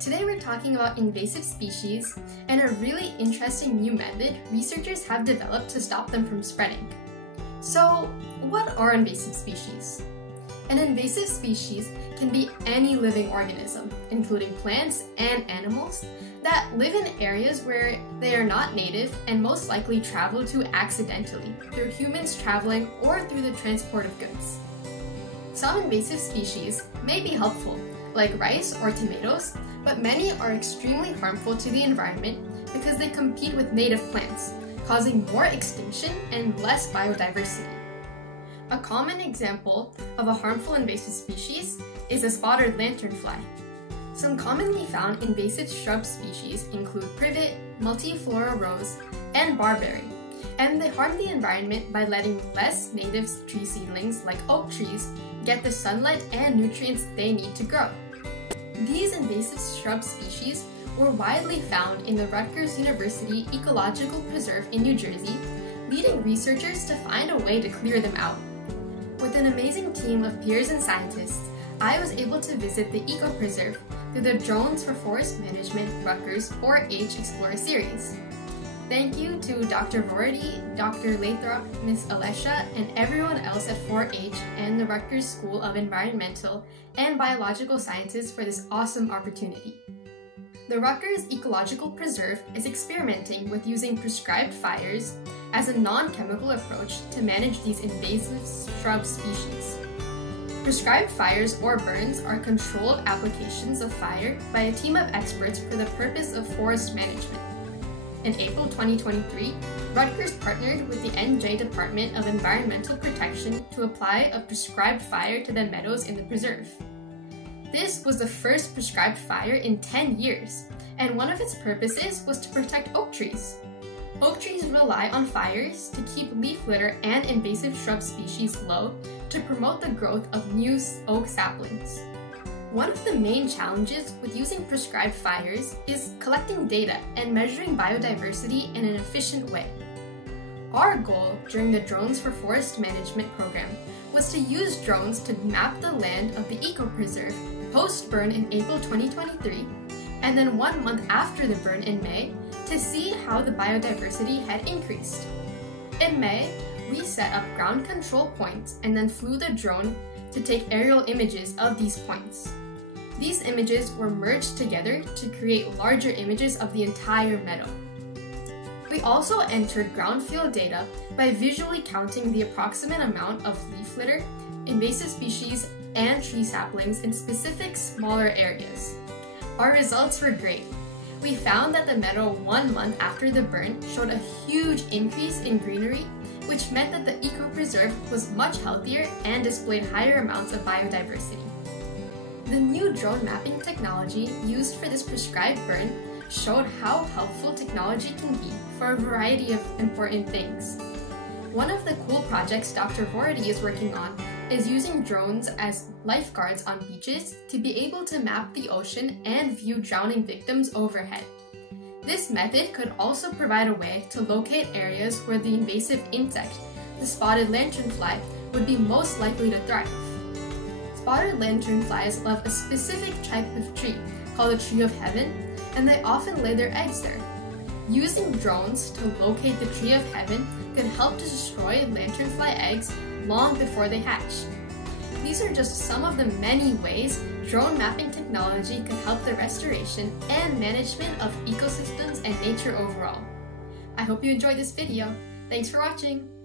Today we're talking about invasive species and a really interesting new method researchers have developed to stop them from spreading. So, what are invasive species? An invasive species can be any living organism, including plants and animals, that live in areas where they are not native and most likely travel to accidentally through humans traveling or through the transport of goods. Some invasive species may be helpful, like rice or tomatoes, but many are extremely harmful to the environment because they compete with native plants, causing more extinction and less biodiversity. A common example of a harmful invasive species is the spotted lanternfly. Some commonly found invasive shrub species include privet, multiflora rose, and barberry, and they harm the environment by letting less native tree seedlings like oak trees get the sunlight and nutrients they need to grow. These invasive shrub species were widely found in the Rutgers Ecological Preserve in New Jersey, leading researchers to find a way to clear them out. With an amazing team of peers and scientists, I was able to visit the eco-preserve through the Drones for Forest Management Rutgers 4-H Explorer series. Thank you to Dr. Vorady, Dr. Lathrop, Ms. Alesha, and everyone else at 4-H and the Rutgers School of Environmental and Biological Sciences for this awesome opportunity. The Rutgers Ecological Preserve is experimenting with using prescribed fires as a non-chemical approach to manage these invasive shrub species. Prescribed fires or burns are controlled applications of fire by a team of experts for the purpose of forest management. In April 2023, Rutgers partnered with the NJ Department of Environmental Protection to apply a prescribed fire to the meadows in the preserve. This was the first prescribed fire in 10 years, and one of its purposes was to protect oak trees. Oak trees rely on fires to keep leaf litter and invasive shrub species low to promote the growth of new oak saplings. One of the main challenges with using prescribed fires is collecting data and measuring biodiversity in an efficient way. Our goal during the Drones for Forest Management program was to use drones to map the land of the eco-preserve post-burn in April 2023, and then 1 month after the burn in May to see how the biodiversity had increased. In May, we set up ground control points and then flew the drone to take aerial images of these points. These images were merged together to create larger images of the entire meadow. We also entered ground field data by visually counting the approximate amount of leaf litter, invasive species, and tree saplings in specific smaller areas. Our results were great. We found that the meadow 1 month after the burn showed a huge increase in greenery, which meant that the eco-preserve was much healthier and displayed higher amounts of biodiversity. The new drone mapping technology used for this prescribed burn showed how helpful technology can be for a variety of important things. One of the cool projects Dr. Vorady is working on is using drones as lifeguards on beaches to be able to map the ocean and view drowning victims overhead. This method could also provide a way to locate areas where the invasive insect, the spotted lanternfly, would be most likely to thrive. Spotted lanternflies love a specific type of tree called the tree of heaven, and they often lay their eggs there. Using drones to locate the tree of heaven could help to destroy lanternfly eggs long before they hatch. These are just some of the many ways drone mapping technology could help the restoration and management of ecosystems and nature overall. I hope you enjoyed this video. Thanks for watching!